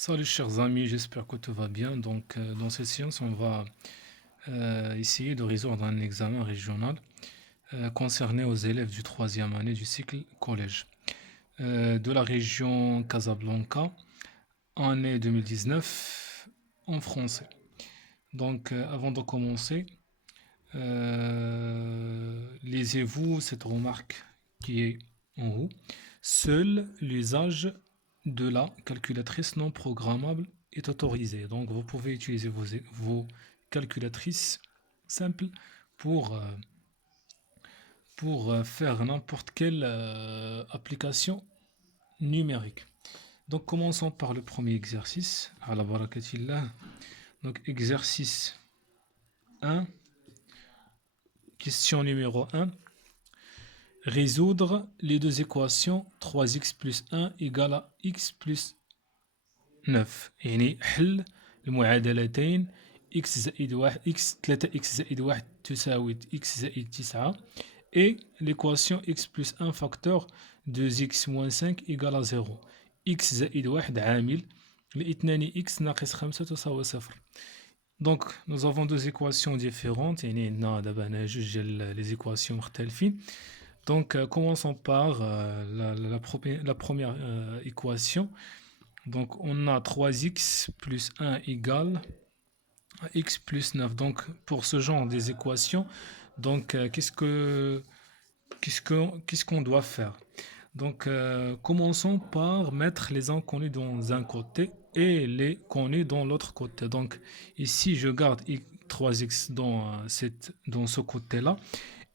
Salut chers amis, j'espère que tout va bien. Dans cette séance, on va essayer de résoudre un examen régional concerné aux élèves du troisième année du cycle collège de la région Casablanca, année 2019, en français. Avant de commencer, lisez-vous cette remarque qui est en haut. Seul l'usage de la calculatrice non programmable est autorisé. Donc, vous pouvez utiliser vos calculatrices simples pour, euh, pour faire n'importe quelle application numérique. Donc, commençons par le premier exercice. Ala barakatillah. Donc, exercice 1, question numéro 1. Résoudre les deux équations 3x plus 1 égale à x plus 9. يعني حل المعادلتين x زائد 1 x 3x زائد 1 تساوي x زائد 9 et l'équation x plus 1 facteur 2x moins 5 égale à 0. x زائد 1 عامل لاثنان x ناقص 5 تساوي 0. Donc, nous avons deux équations différentes. يعني عندنا دابا هنا جوج ديال les équations مختلفين. Donc, commençons par la première équation. Donc, on a 3x plus 1 égale à x plus 9. Donc, pour ce genre des équations, donc, qu'est-ce qu'on doit faire? Donc, commençons par mettre les inconnus dans un côté et les connus dans l'autre côté. Donc, ici, je garde 3x dans ce côté-là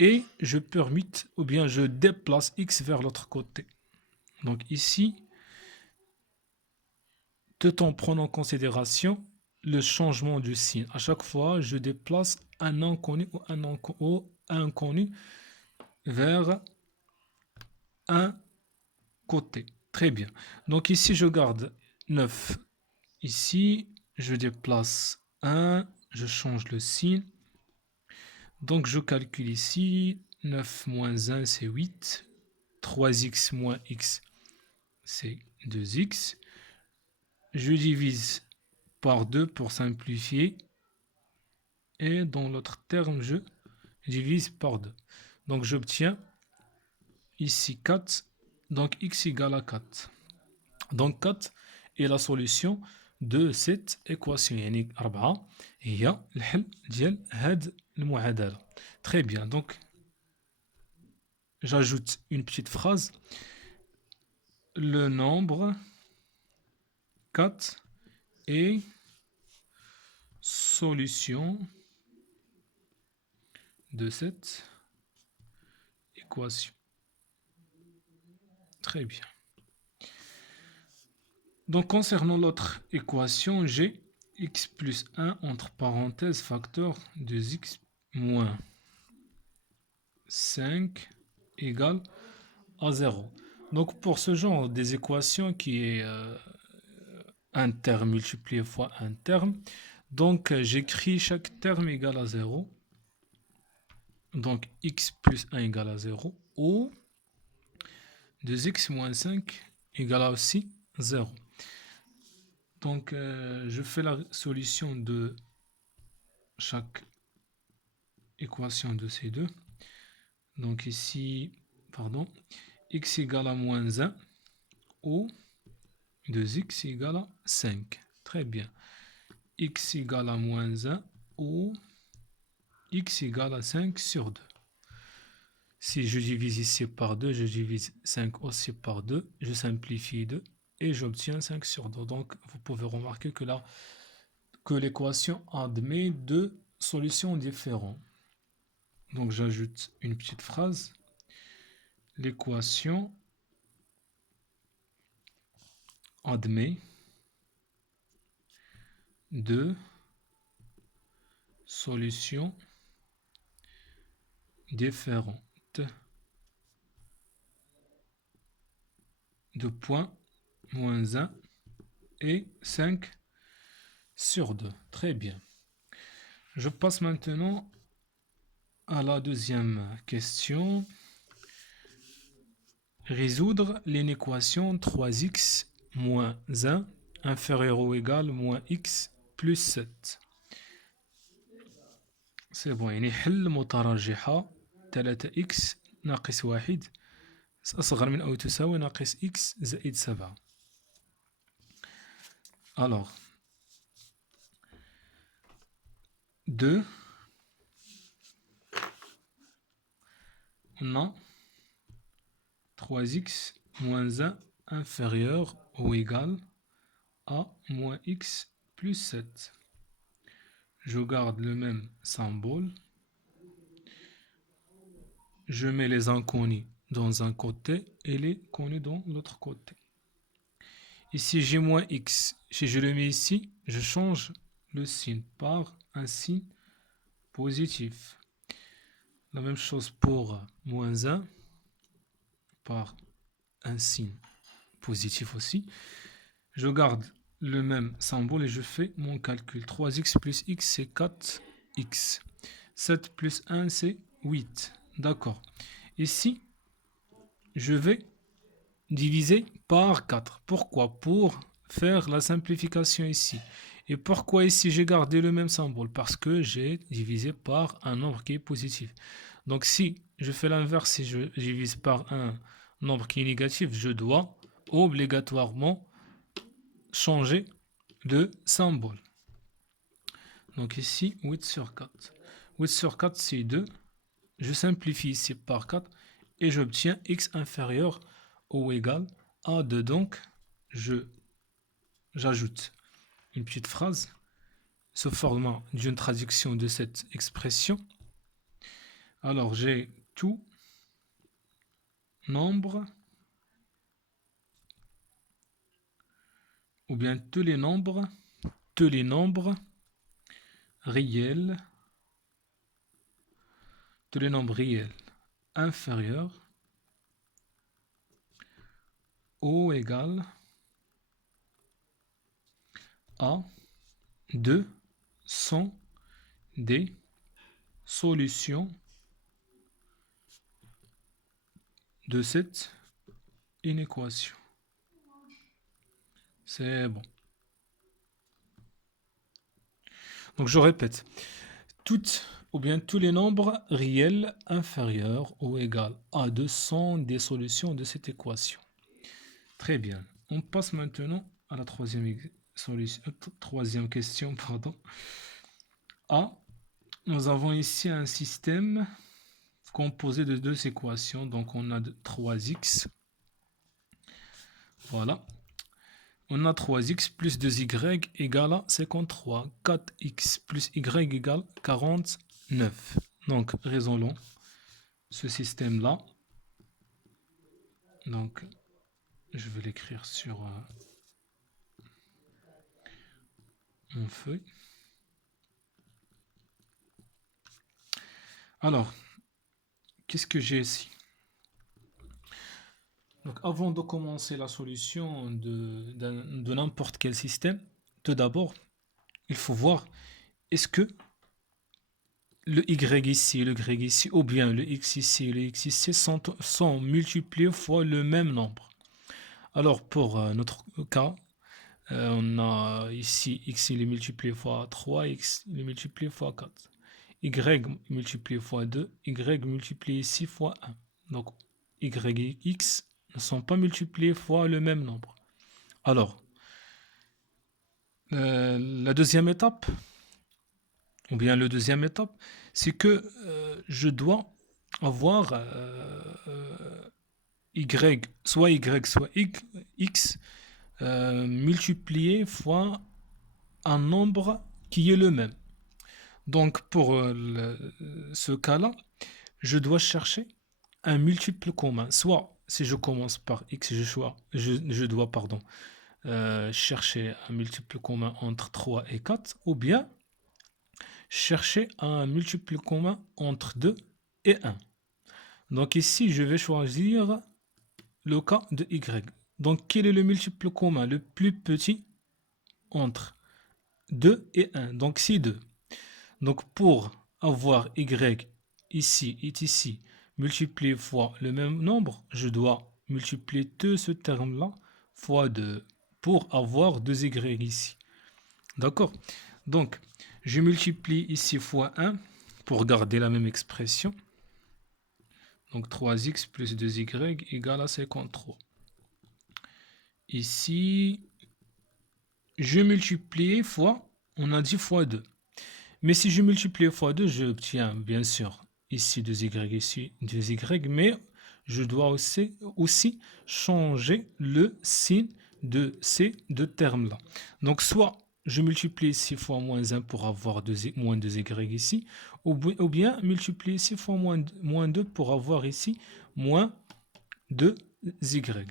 et je permute ou bien je déplace x vers l'autre côté. Donc ici, tout en prenant en considération le changement du signe. À chaque fois, je déplace un inconnu ou un inconnu vers un côté. Très bien. Donc ici, je garde 9. Ici, je déplace 1, je change le signe. Donc je calcule ici, 9 moins 1, c'est 8. 3x moins x, c'est 2x. Je divise par 2 pour simplifier. Et dans l'autre terme, je divise par 2. Donc j'obtiens ici 4. Donc x égale à 4. Donc 4 est la solution de cette équation. يعني 4 هي الحل ديال هاد المعادلة. Très bien. Donc j'ajoute une petite phrase. Le nombre 4 est solution de cette équation. Très bien. Donc, concernant l'autre équation, j'ai x plus 1 entre parenthèses facteur de x moins 5 égale à 0. Donc, pour ce genre des équations qui est un terme multiplié fois un terme, donc j'écris chaque terme égal à 0. Donc, x plus 1 égale à 0 ou 2x moins 5 égale à aussi 0. Donc, je fais la solution de chaque équation de ces deux. Donc ici, pardon, x égale à moins 1 ou 2x égale à 5. Très bien. X égale à moins 1 ou x égale à 5 sur 2. Si je divise ici par 2, je divise 5 aussi par 2, je simplifie 2 et j'obtiens 5 sur 2. Donc, vous pouvez remarquer que l'équation admet deux solutions différentes. Donc, j'ajoute une petite phrase. L'équation admet deux solutions différentes de points moins 1 et 5 sur 2. Très bien. Je passe maintenant à la deuxième question. Résoudre l'équation 3x moins 1 inférieur ou égal moins x plus 7. C'est bon. يعني حل مترجحة 3x ناقص 1 أصغر من أو تساوي ناقص x زائد 7. Alors, 2, on a 3x moins 1 inférieur ou égal à moins x plus 7. Je garde le même symbole. Je mets les inconnus dans un côté et les connus dans l'autre côté. Ici, j'ai moins x. Si je le mets ici, je change le signe par un signe positif. La même chose pour moins 1 par un signe positif aussi. Je garde le même symbole et je fais mon calcul. 3x plus x, c'est 4x. 7 plus 1, c'est 8. D'accord. Ici, je vais diviser par 4. Pourquoi? Pour faire la simplification ici. Et pourquoi ici j'ai gardé le même symbole? Parce que j'ai divisé par un nombre qui est positif. Donc si je fais l'inverse, si je divise par un nombre qui est négatif, je dois obligatoirement changer de symbole. Donc ici, 8 sur 4. 8 sur 4, c'est 2. Je simplifie ici par 4 et j'obtiens x inférieur ou égal à 2. Donc, j'ajoute une petite phrase sous forme d'une traduction de cette expression. Alors, j'ai tout nombre ou bien tous les nombres réels, inférieurs ou égal à 2 sont des solutions de cette inéquation. C'est bon. Donc je répète, toutes ou bien tous les nombres réels inférieurs ou égal à 2 sont des solutions de cette équation. Très bien. On passe maintenant à la troisième question. A. Nous avons ici un système composé de deux équations. Donc on a 3x. Voilà. On a 3x plus 2y égale à 53. 4x plus y égale 49. Donc résolvons ce système-là. Donc je vais l'écrire sur mon feuille. Alors, qu'est-ce que j'ai ici? Donc, avant de commencer la solution de n'importe quel système, tout d'abord, il faut voir est-ce que le y ici, le y ici, ou bien le x ici et le x ici sont multipliés fois le même nombre. Alors, pour notre cas, on a ici x il est multiplié fois 3, x il est multiplié fois 4. Y multiplié fois 2, y multiplié ici fois 1. Donc, y et x ne sont pas multipliés fois le même nombre. Alors, la deuxième étape, ou bien le deuxième étape, c'est que je dois avoir soit x multiplié fois un nombre qui est le même. Donc, pour ce cas-là, je dois chercher un multiple commun. Soit, si je commence par x, je dois chercher un multiple commun entre 3 et 4, ou bien chercher un multiple commun entre 2 et 1. Donc ici, je vais choisir le cas de y. Donc, quel est le multiple commun le plus petit entre 2 et 1? Donc, c'est 2. Donc, pour avoir y ici et ici multiplié fois le même nombre, je dois multiplier tout ce terme-là fois 2 pour avoir 2y ici. D'accord? Donc, je multiplie ici fois 1 pour garder la même expression. Donc, 3x plus 2y égale à 53. Ici, je multiplie fois, on a dit fois 2. Mais si je multiplie fois 2, j'obtiens bien sûr ici 2y, ici 2y, mais je dois aussi changer le signe de ces deux termes-là. Donc, soit je multiplie ici fois moins 1 pour avoir moins 2y ici, ou bien multiplier ici fois moins 2 pour avoir ici moins 2y.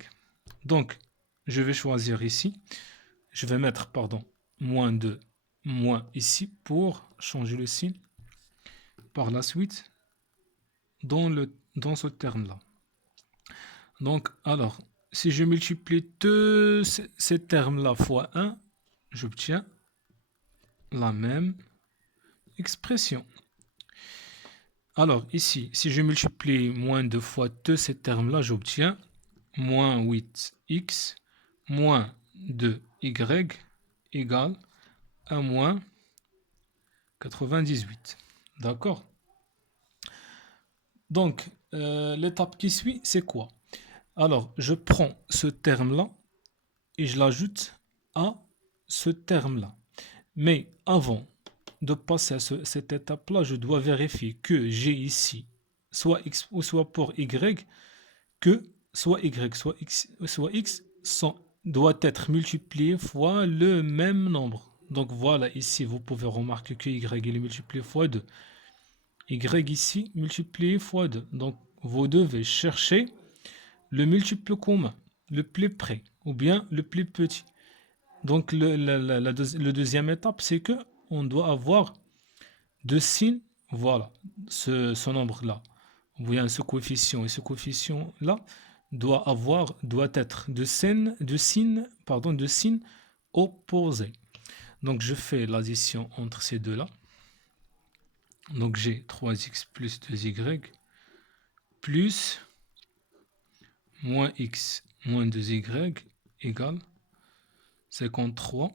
Donc, je vais choisir ici, je vais mettre, pardon, moins 2, moins ici pour changer le signe par la suite dans ce terme-là. Donc, alors, si je multiplie tous ces termes-là fois 1, j'obtiens la même expression. Alors, ici, si je multiplie moins 2 fois tous ces termes-là, j'obtiens moins 8x moins 2y égale à moins 98. D'accord? Donc, l'étape qui suit, c'est quoi? Alors, je prends ce terme-là et je l'ajoute à ce terme-là. Mais avant de passer à cette étape-là, je dois vérifier que j'ai ici soit x ou soit pour y, que soit y, soit x doit être multiplié fois le même nombre. Donc voilà, ici, vous pouvez remarquer que y est multiplié fois 2. Y ici, multiplié fois 2. Donc, vous devez chercher le multiple commun, le plus près, ou bien le plus petit. Donc, le deuxième étape, c'est que on doit avoir deux signes, voilà, ce nombre-là, ou bien ce coefficient, et ce coefficient-là doit être de signes opposés. Donc, je fais l'addition entre ces deux-là. Donc, j'ai 3x plus 2y plus moins x moins 2y égale 53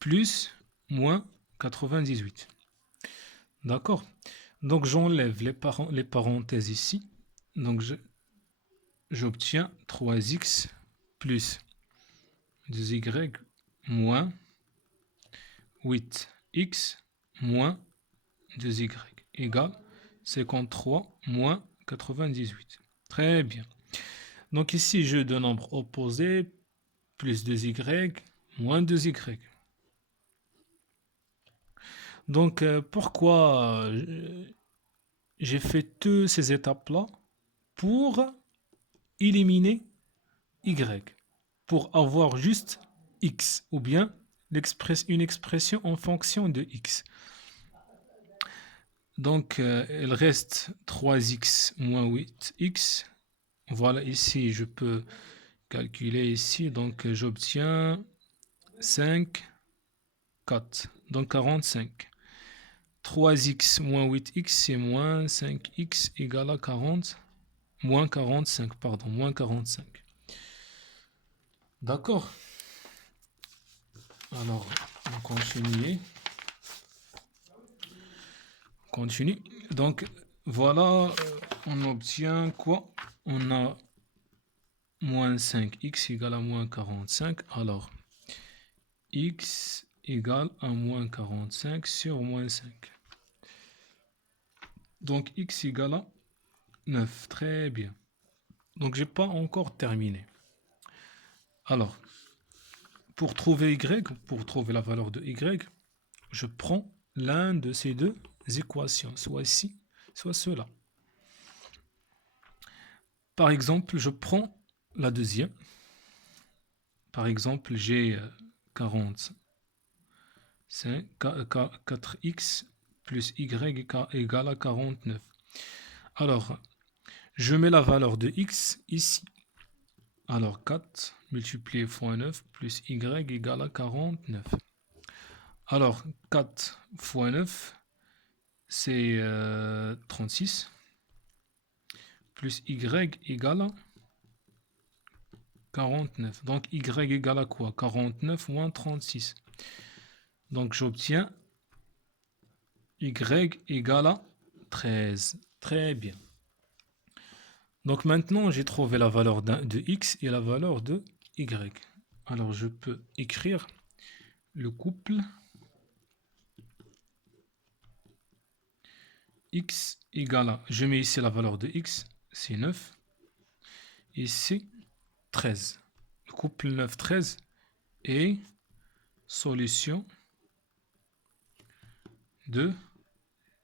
plus moins 98. D'accord? Donc, j'enlève les parenthèses ici. Donc, j'obtiens 3x plus 2y moins 8x moins 2y égale 53 moins 98. Très bien. Donc ici, jeu de nombres opposés, plus 2y, moins 2y. Donc pourquoi j'ai fait toutes ces étapes-là? Pour éliminer y, pour avoir juste x, ou bien une expression en fonction de x. Donc il reste 3x moins 8x. Voilà, ici je peux calculer ici, donc j'obtiens 5, 4, donc 45. 3x moins 8x, c'est moins 5x égale à 40, moins 45, pardon, moins 45. D'accord? Alors, on continue. Continue. Donc, voilà, on obtient quoi? On a moins 5x égale à moins 45. Alors, x égale à moins 45 sur moins 5. Donc, x égale à 9. Très bien. Donc, j'ai pas encore terminé. Alors, pour trouver y, pour trouver la valeur de y, je prends l'un de ces deux équations, soit ici, soit cela. Par exemple, je prends la deuxième. Par exemple, j'ai 4x plus y égale à 49. Alors, je mets la valeur de x ici. Alors, 4 multiplié fois 9 plus y égale à 49. Alors, 4 fois 9, c'est 36. Plus y égale à 49. Donc y égale à quoi? 49 moins 36. Donc j'obtiens y égale à 13. Très bien. Donc maintenant, j'ai trouvé la valeur de x et la valeur de y. Alors je peux écrire le couple x égale à, je mets ici la valeur de x, c'est 9, ici 13. Le couple 9, 13 est solution de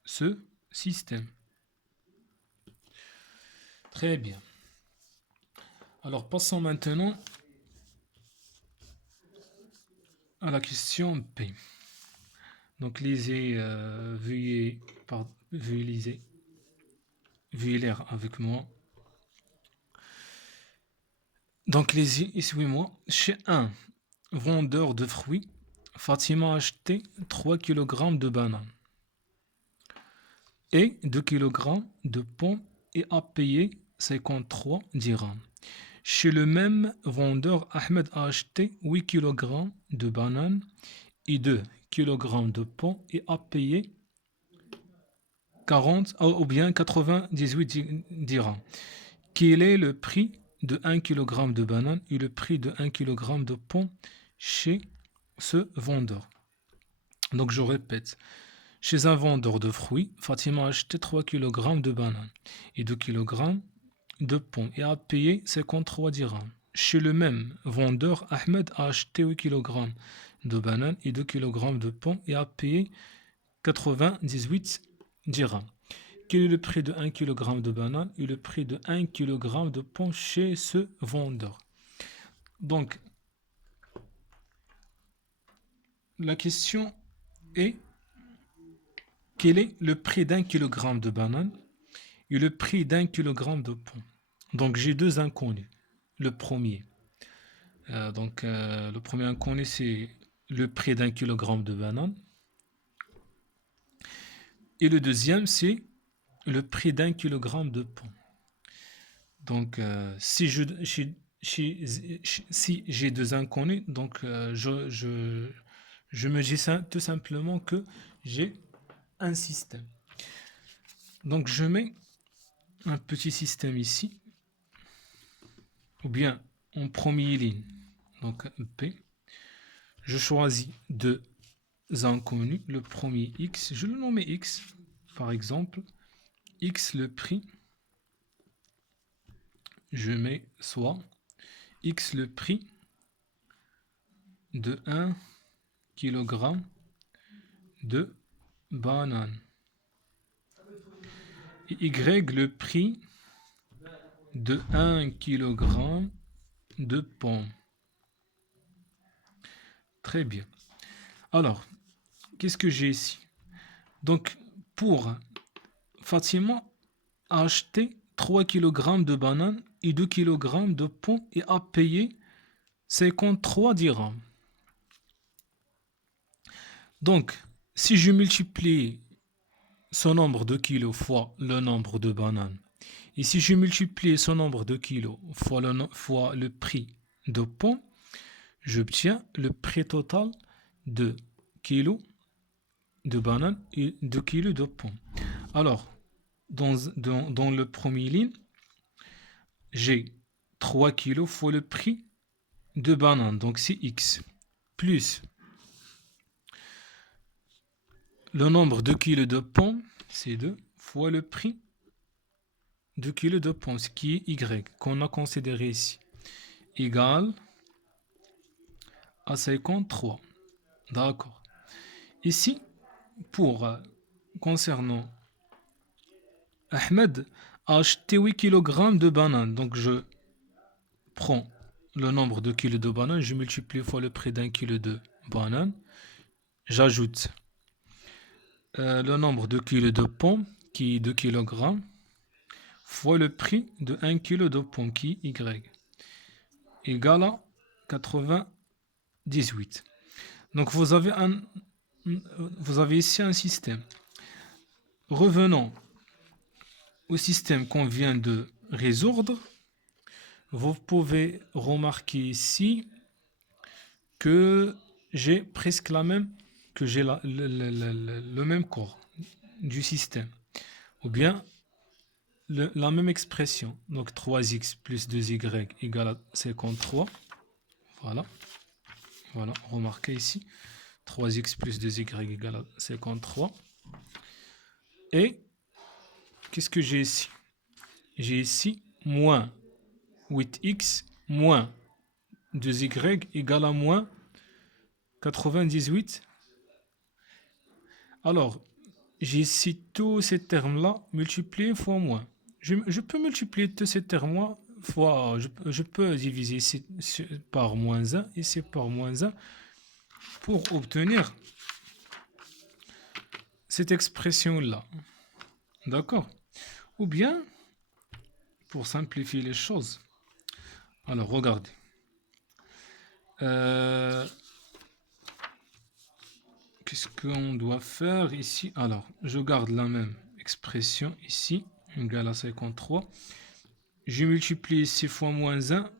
ce système. Très bien. Alors passons maintenant à la question P. Donc lisez, veuillez lire avec moi. Donc lisez et suivez-moi. Chez un vendeur de fruits, Fatima a acheté 3 kg de bananes et 2 kg de pommes et a payé 53 dirhams. Chez le même vendeur, Ahmed a acheté 8 kg de bananes et 2 kg de pommes et a payé 40 ou bien 98 dirhams. Quel est le prix de 1 kg de bananes et le prix de 1 kg de pommes chez ce vendeur? Donc je répète. Chez un vendeur de fruits, Fatima a acheté 3 kg de bananes et 2 kg de pommes et a payé 53 dirhams. Chez le même vendeur, Ahmed a acheté 8 kg de bananes et 2 kg de pommes et a payé 98 dirhams. Quel est le prix de 1 kg de bananes et le prix de 1 kg de pommes chez ce vendeur? Donc, la question est: quel est le prix d'1 kg de bananes et le prix d'1 kg de pommes? Donc, j'ai deux inconnus. Le premier, le premier inconnu, c'est le prix d'1 kg de bananes. Et le deuxième, c'est le prix d'1 kg de pommes. Donc, si j'ai deux inconnus, donc je me dis tout simplement que j'ai un système. Donc, je mets un petit système ici, ou bien en première ligne, donc P. Je choisis deux inconnus. Le premier X, je le nomme X, par exemple. X, le prix, je mets soit X, le prix de 1 kg de banane. Et Y, le prix de 1 kg de pommes. Très bien. Alors, qu'est-ce que j'ai ici? Donc, pour Fatima a acheté 3 kg de bananes et 2 kg de pommes et a payé 53 dirhams. Donc, si je multiplie ce nombre de kilos fois le nombre de bananes, et si je multiplie ce nombre de kilos fois le prix de pommes, j'obtiens le prix total de kilos de bananes et 2 kilos de pommes. Alors, dans le premier ligne, j'ai 3 kilos fois le prix de bananes, donc c'est X, plus le nombre de kilos de pommes, c'est 2, fois le prix de kilos de pommes, ce qui est Y, qu'on a considéré ici, égale à 53. D'accord. Ici, concernant Ahmed, a acheté 8 kg de bananes. Donc je prends le nombre de kilos de bananes, je multiplie fois le prix d'un kilo de bananes. J'ajoute le nombre de kilos de pommes, qui est 2 kg, fois le prix de 1 kg de pommes, qui est Y, égale à 98. Donc vous avez ici un système. Revenons au système qu'on vient de résoudre. vous pouvez remarquer ici que j'ai presque la même, que j'ai le même corps du système, ou bien la même expression. Donc 3x plus 2y égale à 53. Voilà, voilà, remarquez ici. 3x plus 2y égale à 53. Et qu'est-ce que j'ai ici? J'ai ici moins 8x moins 2y égale à moins 98. Alors, j'ai ici tous ces termes-là multipliés fois moins. Je peux multiplier tous ces termes-là fois... Je peux diviser ici par moins 1, ici par moins 1, pour obtenir cette expression-là. D'accord? Ou bien, pour simplifier les choses, alors regardez. Qu'est-ce qu'on doit faire ici? Alors, je garde la même expression ici, égale à 53. Je multiplie ici fois moins 1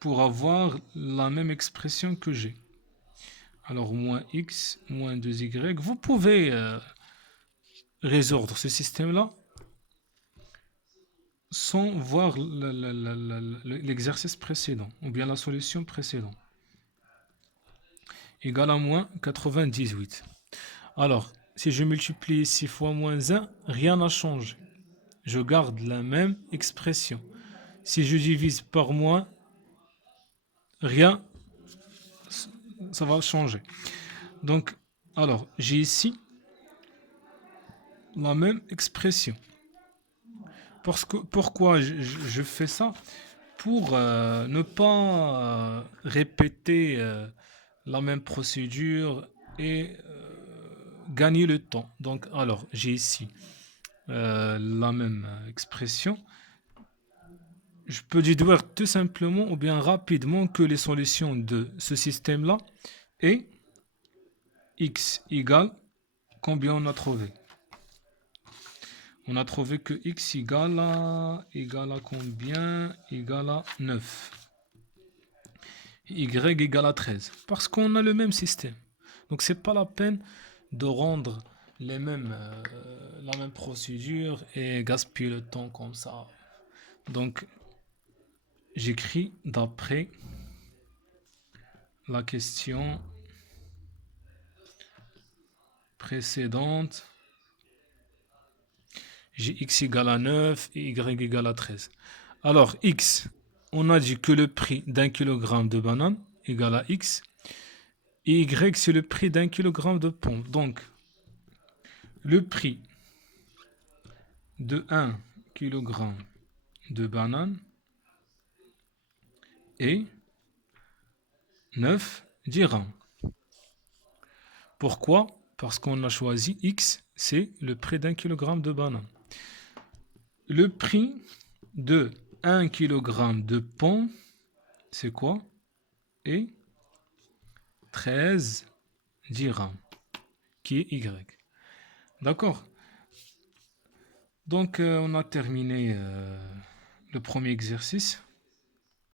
pour avoir la même expression que j'ai. Alors, moins x, moins 2y. Vous pouvez résoudre ce système-là sans voir l'exercice précédent, ou bien la solution précédente. Égal à moins 98. Alors, si je multiplie ici fois moins 1, rien n'a changé. Je garde la même expression. Si je divise par moins, rien, ça va changer. Donc, alors, j'ai ici la même expression. Pourquoi je fais ça? Pour ne pas répéter la même procédure et gagner le temps. Donc, alors, j'ai ici la même expression. Je peux déduire tout simplement ou bien rapidement que les solutions de ce système-là est x égale combien on a trouvé? On a trouvé que x égale à combien? Égale à 9. Y égale à 13. Parce qu'on a le même système. Donc c'est pas la peine de rendre la même procédure et gaspiller le temps comme ça. Donc j'écris d'après la question précédente. J'ai x égale à 9 et y égale à 13. Alors, x, on a dit que le prix d'un kilogramme de banane égale à x. Et y, c'est le prix d'un kilogramme de pomme. Donc, le prix de 1 kilogramme de banane est 9 dirhams. Pourquoi? Parce qu'on a choisi x, c'est le prix d'un kilogramme de banane. Le prix de 1 kg de pomme, c'est quoi? Et 13 dirhams, qui est Y. D'accord? Donc, on a terminé le premier exercice.